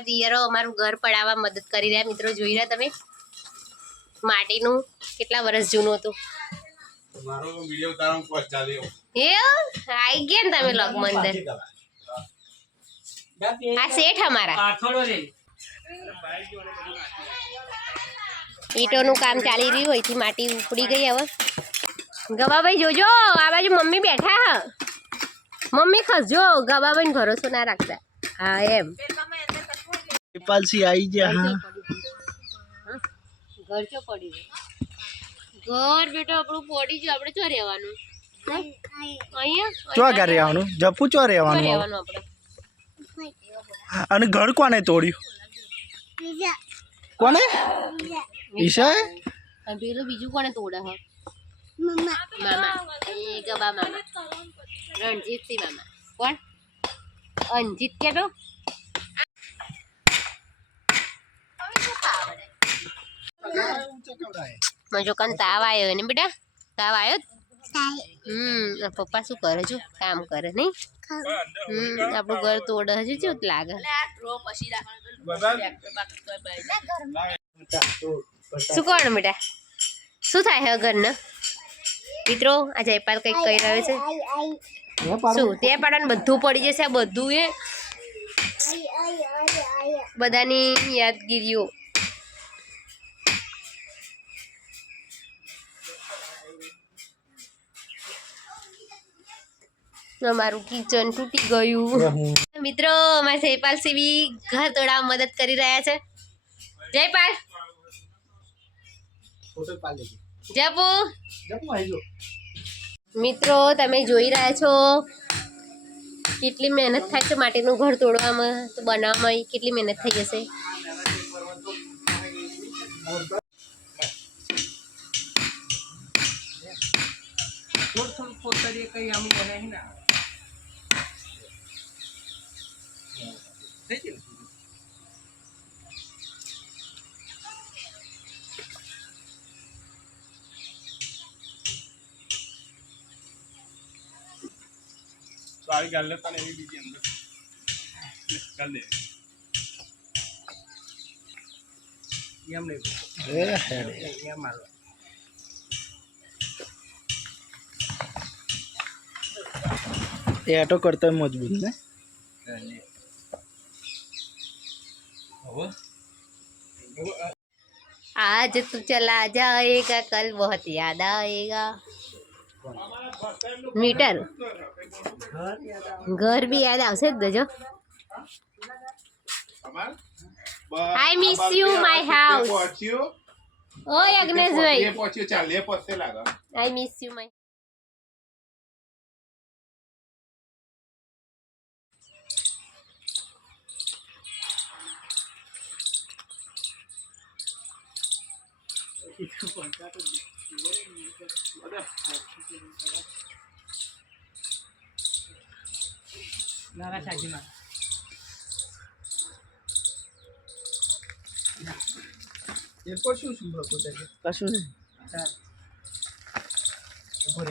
દિયરો અમારું ઘર પડાવવા મદદ કરી રહ્યા મિત્રો, જોઈ રહ્યા તમે માટીનું કેટલા વર્ષ જૂનું હતું. મારો વિડિયો તારો પોસ્ટ ચાલ્યો એ આઈ ગયા ને તમે લોક મંદર. આ શેઠ અમારા ઈટોનું કામ ચાલી રહ્યું હોય થી માટી ઉપડી ગઈ. હવે ગવાભાઈ જોજો આ બાજુ મમ્મી બેઠા હ, મમ્મી ખસજો, ગવાભાઈ ભરોસો ના રાખતા. હા એમ પાલસી આવી ગયા. ઘર ચો પડી ઘર બેટો આપણું પડી ગયું, આપણે ચો રહેવાનું અહીંયા ચો ઘર રહેવાનું, જપુ ચો રહેવાનું આપણે. અને ઘર કોને તોડ્યું? કોને? ઈશા. પેલું બીજું કોને તોડે? હ મામા એ ગબા મામા, રણજીત સિંહ મામા. કોણ? અંજીત કે તો મજો કન તાવ આવ્યો ને બેટા, તાવ આવ્યો. પપ્પા શું કરે? જો કામ કરે નહીં. આપણું ઘર તોડે હજુ કેવું લાગે. શું કોણ બેટા, શું થાય હે ઘરને? મિત્રો આ જયપાલ કઈક કહી રહ્યો છે. શું તે પાડવાનું બધું પડી જશે, બધું એ બધાની યાદગીરીઓ. અમારું કિચન તૂટી ગયું. મિત્રો અમારા જયપાલ સિંહ ઘર તોડાવવા મદદ કરી રહ્યા છે. જયપાલ જપુ. મિત્રો તમે જોઈ રહ્યા છો કેટલી મહેનત થાય છે માટીનું ઘર તોડવામાં, તો બનાવવામાં કેટલી મહેનત થઈ જશે. સારી ગાલ લે તને એવી બીજી અંદર ગાલ દે એમ નહીં એમ મારો. એ આટો કરતા મજબૂત ને. आज तू चला जाएगा कल बहुत याद आएगा. मीटर घर भी याद આવશે જ દેજો. I miss you my house. ઓય અગ્નેશભાઈ, એ પહોંચ્યો ચાલ એ પહોંચતે લાગે. I miss you my. કશું નહીં.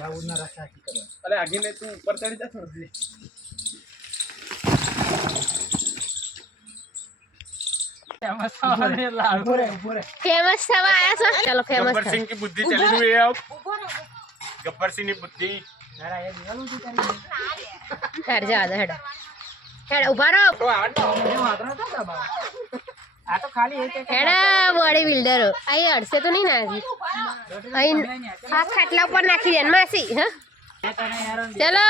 આવું ના રાખા કરવા. અરે આગે ને તું ઉપર ચડી જા થોડી. ફેમસ થવા આયા છો? ચાલો ફેમસ ગબ્બર સિંહ की बुद्धि चली हुई है अब. गब्बर सिंह की बुद्धि. હેડ જા દે હેડ હેડ ઉભા રહો. આ તો ખાલી એક હેડા બોડી બિલ્ડર અહીં અડશે તો નહીં નાખી. અહીં આ ખાટલા ઉપર નાખી દે માસી. હા ચલો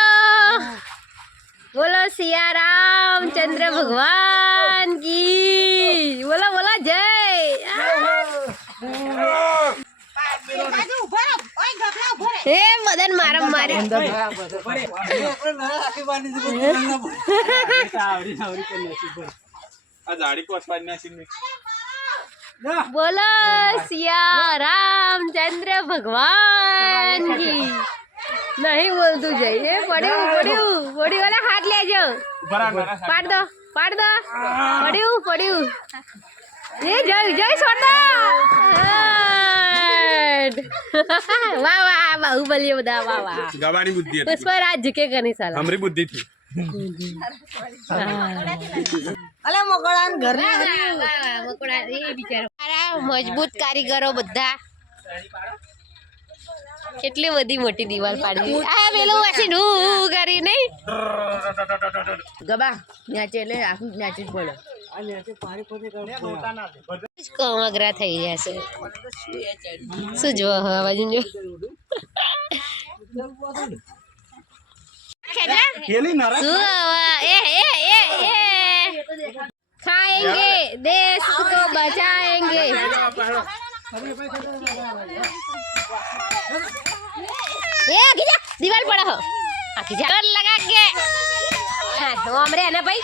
બોલો સિયા રામચંદ્ર ભગવાન કી. બોલો બોલો જય. હે મદન મારમ મારી. આ જાડી કોસવાજ ના સીન બોલો સિયા રામચંદ્ર ભગવાન કી. નહીં બોલતું જઈએ. પડ્યું પડ્યું પડ્યું. ઓલા હાથ લેજો. પાડ દો પાડ દો. પડ્યું પડ્યું. એ જય જય સોના. વાહ વાહ બાહુબલી બધા વાહ વાહ. ગવાની બુદ્ધિ હતી. પુષ્પરાજ ઝુકે કની સાલા. હમરી બુદ્ધિ થી અલે મકોડા ઘર મજબૂત કારીગરો બધા કેટલી બધી મોટી દિવાલ પાડી આ પેલું મશીન હું કરી નહીં ગબા ન્યાચે એટલે આખું ન્યાચે જ પડે કમગરા થઈ જશે શું જો હવે બાજુ જો શું એ खाएंगे देश को बचाएंगे ये खींचा दीवार पड़ा हो खींचा लगा के हाँ तो हमरे है ना भाई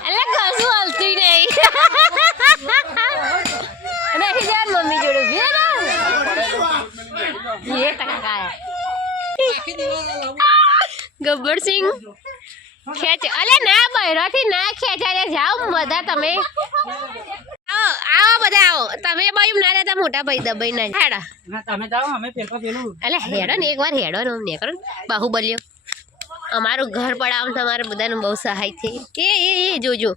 अल्लाह घसू हलती नहीं नहीं यार मम्मी जोड़ो भी है ना ये टका है गब्बर सिंह ખેંચ અલે ના બહેરાથી ના ખેંચાય જાઓ બધા તમે આવો બધા આવો તમે ભાઈ ના રહેતા મોટા ભાઈ દબાઈ ના હેડા તમે જાઓ અમે પેપર પેલું અલે હેડો ને એકવાર હેડો ને અમને કરો બાહુબલ્યો અમારું ઘર પડાવ તમારે બધાને બહુ સહાય છે એ જોજો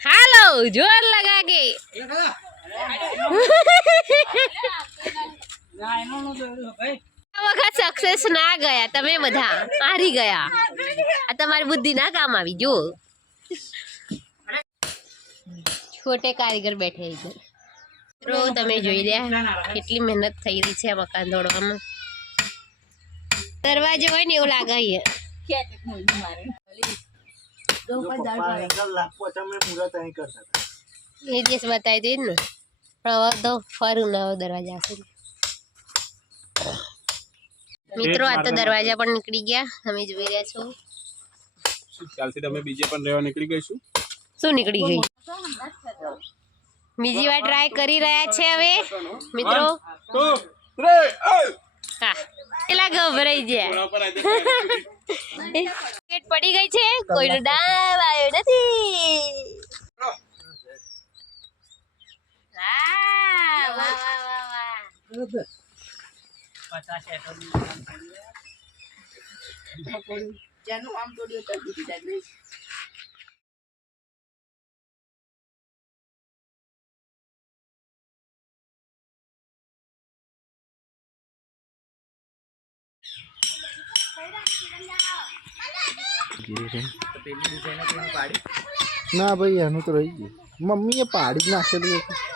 હાલો જોર લગા કે વખત સક્સેસ ના ગયા તમે બધા હારી ગયા આ તમારી બુદ્ધિ ના કામ આવી જો છોટે કારીગર બેઠે ઇધર તો તમે જોઈ રહ્યા કેટલી મહેનત થઈ રહી છે મકાન દોડવામાં દરવાજો હોય ને એવું લાગે એ દિવસ બતાવી દે ને પણ હવે તો ફરું ના દરવાજા સુધી મિત્રો આ તો દરવાજા પણ નીકળી ગયા તમે જોઈ રહ્યા છો કાલથી તમે બીજે પણ રહેવા નીકળી ગઈશું શું નીકળી ગઈ બીજી વાર ટ્રાય કરી રહ્યા છે હવે મિત્રો હા પેલા ગભરાઈ ગયા ટિકિટ પડી ગઈ છે કોઈનો દાવ આવ્યો નથી વાહ વાહ વાહ વાહ 50 જેનું આમ તોડ્યું તો બીજી જાય ના ભાઈ એનું તો રહી ગયું મમ્મીએ પાડી જ નાખેલું હતું